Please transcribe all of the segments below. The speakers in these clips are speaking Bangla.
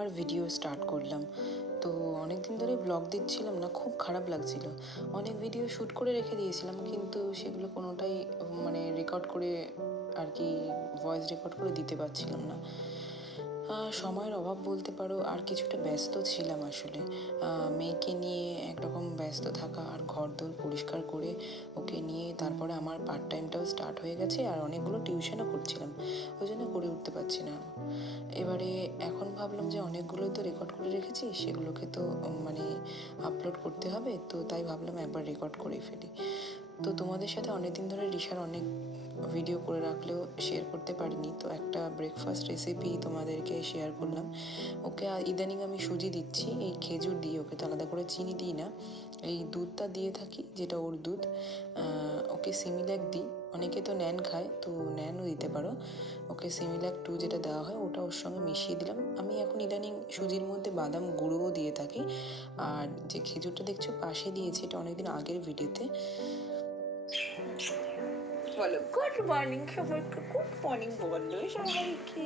আবার ভিডিও স্টার্ট করলাম। তো অনেক দিন ধরে ব্লগ দিচ্ছিলাম না, খুব খারাপ লাগছিল। অনেক ভিডিও শ্যুট করে রেখে দিয়েছিলাম, কিন্তু সেগুলো কোনোটাই মানে রেকর্ড করে আর কি ভয়েস রেকর্ড করে দিতে পারছিলাম না। সময়ের অভাব বলতে পারো, আর কিছুটা ব্যস্ত ছিলাম আসলে। মেয়েকে নিয়ে একরকম ব্যস্ত থাকা, আর ঘরদোর পরিষ্কার করে ওকে নিয়ে তারপরে আমার পার্ট টাইমটাও স্টার্ট হয়ে গেছে, আর অনেকগুলো টিউশনও করছিলাম, ওই জন্য করে উঠতে পারছি না। এবারে এখন ভাবলাম যে অনেকগুলোই তো রেকর্ড করে রেখেছি, সেগুলোকে তো মানে আপলোড করতে হবে, তো তাই ভাবলাম একবার রেকর্ড করেই ফেলি। তো তোমাদের সাথে অনেকদিন ধরে রিশার অনেক ভিডিও করে রাখলেও শেয়ার করতে পারিনি, তো একটা ব্রেকফাস্ট রেসিপি তোমাদেরকে শেয়ার করলাম। ওকে ইদানিং আমি সুজি দিচ্ছি, এই খেজুর দিয়ে, ওকে তো আলাদা করে চিনি দিই না, এই দুধটা দিয়ে থাকি যেটা ওর দুধ। ওকে সিমিল্যাক দিই, অনেকে তো ন্যান খায়, তো ন্যানও দিতে পারো। ওকে সিমিল্যাক 2 যেটা দেওয়া হয় ওটা ওর সঙ্গে মিশিয়ে দিলাম। আমি এখন ইদানিং সুজির মধ্যে বাদাম গুঁড়োও দিয়ে থাকি। আর যে খেজুরটা দেখছো পাশে দিয়েছি, এটা অনেকদিন আগের ভিডিওতে। বলো গুড মর্নিং সবাইকে, গুড মর্নিং বলো সবাইকে,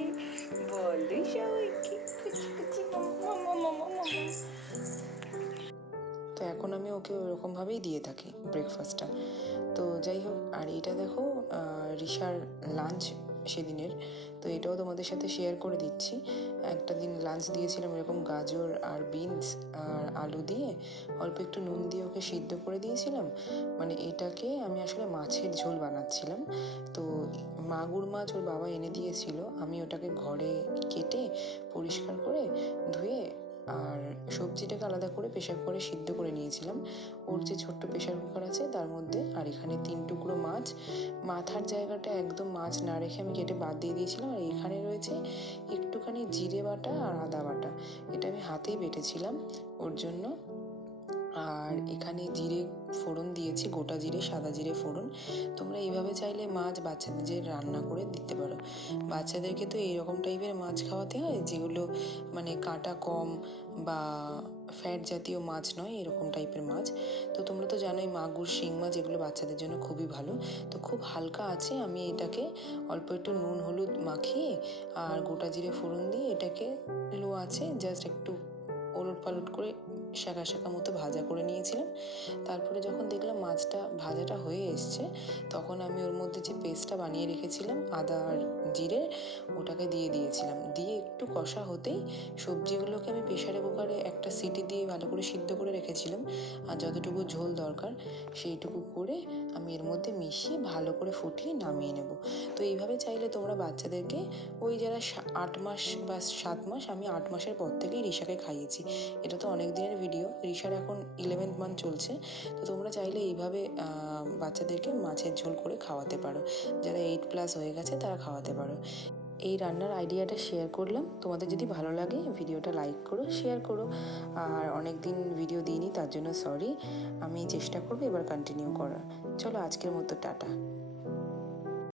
বলো সবাইকে কুচি কুচি মামা। তো এখন আমি ওকে ওরকমভাবেই দিয়ে থাকি ব্রেকফাস্টটা। তো যাই হোক, আর এইটা দেখো রিশার লাঞ্চ সেদিনের, তো এটাও তোমাদের সাথে শেয়ার করে দিচ্ছি। একটা দিন লাঞ্চ দিয়েছিলাম এরকম গাজর আর বিনস আর আলু দিয়ে, অল্প একটু নুন দিয়ে ওকে সিদ্ধ করে দিয়েছিলাম। মানে এটাকে আমি আসলে মাছের ঝোল বানাচ্ছিলাম। তো মাগুর মাছ ওর বাবা এনে দিয়েছিল, আমি ওটাকে ঘরে কেটে পরিষ্কার করে ধুয়ে আর সবজিটাকে আলাদা করে প্রেশার কুকারে সিদ্ধ করে নিয়েছিলাম। ওর যে ছোট্ট প্রেশার কুকার আছে তার মধ্যে, আর এখানে 3 টুকরো মাছ, মাথার জায়গাটা একদম মাছ না রেখে আমি কেটে বাদ দিয়ে দিয়েছিলাম। আর এখানে রয়েছে একটুখানি জিরে বাটা আর আদা বাটা, এটা আমি হাতেই বেটেছিলাম ওর জন্য। আর এখানে জিরে ফোড়ন দিয়েছি, গোটা জিরে সাদা জিরে ফোড়ন। তোমরা এইভাবে চাইলে মাছ বাচ্চাদের রান্না করে দিতে পারো। বাচ্চাদেরকে তো এইরকম টাইপের মাছ খাওয়াতে হয় যেগুলো মানে কাঁটা কম বা ফ্যাট জাতীয় মাছ নয়, এরকম টাইপের মাছ। তো তোমরা তো জানোই মাগুর শিং মাছ এগুলো বাচ্চাদের জন্য খুবই ভালো। তো খুব হালকা আছে আমি এটাকে অল্প একটু নুন হলুদ মাখিয়ে আর গোটা জিরে ফোড়ন দিয়ে এটাকে লো আছে জাস্ট একটু ওলট পালট করে শাঁকা শাঁকা মতো ভাজা করে নিয়েছিলাম। তারপরে যখন দেখলাম মাছটা ভাজাটা হয়ে এসছে, তখন আমি ওর মধ্যে যে পেস্টটা বানিয়ে রেখেছিলাম আদা আর জিরে, ওটাকে দিয়ে দিয়েছিলাম। দিয়ে একটু কষা হতেই সবজিগুলোকে আমি প্রেশারে কুকারে একটা সিটি দিয়ে ভালো করে সিদ্ধ করে রেখেছিলাম, আর যতটুকু ঝোল দরকার সেইটুকু করে আমি এর মধ্যে মিশিয়ে ভালো করে ফুটিয়ে নামিয়ে নেব। তো এইভাবে চাইলে তোমরা বাচ্চাদেরকে, ওই যারা 8 মাস বা 7 মাস, আমি 8 মাসের পর থেকেই রিশাকে খাইয়েছি। এটা তো অনেক দিনের ভিডিও, রিশার এখন 11th মান্থ চলছে। তো তোমরা চাইলে এইভাবে বাচ্চাদেরকে মাছের ঝোল করে খাওয়াতে পারো, যারা 8+ হয়ে গেছে তারা খাওয়াতে পারো। এই রান্নার আইডিয়াটা শেয়ার করলাম, তোমাদের যদি ভালো লাগে ভিডিওটা লাইক করো, শেয়ার করো। আর অনেক দিন ভিডিও দিইনি তার জন্য সরি, আমি চেষ্টা করবো এবার কন্টিনিউ করার। চলো আজকের মতো টাটা।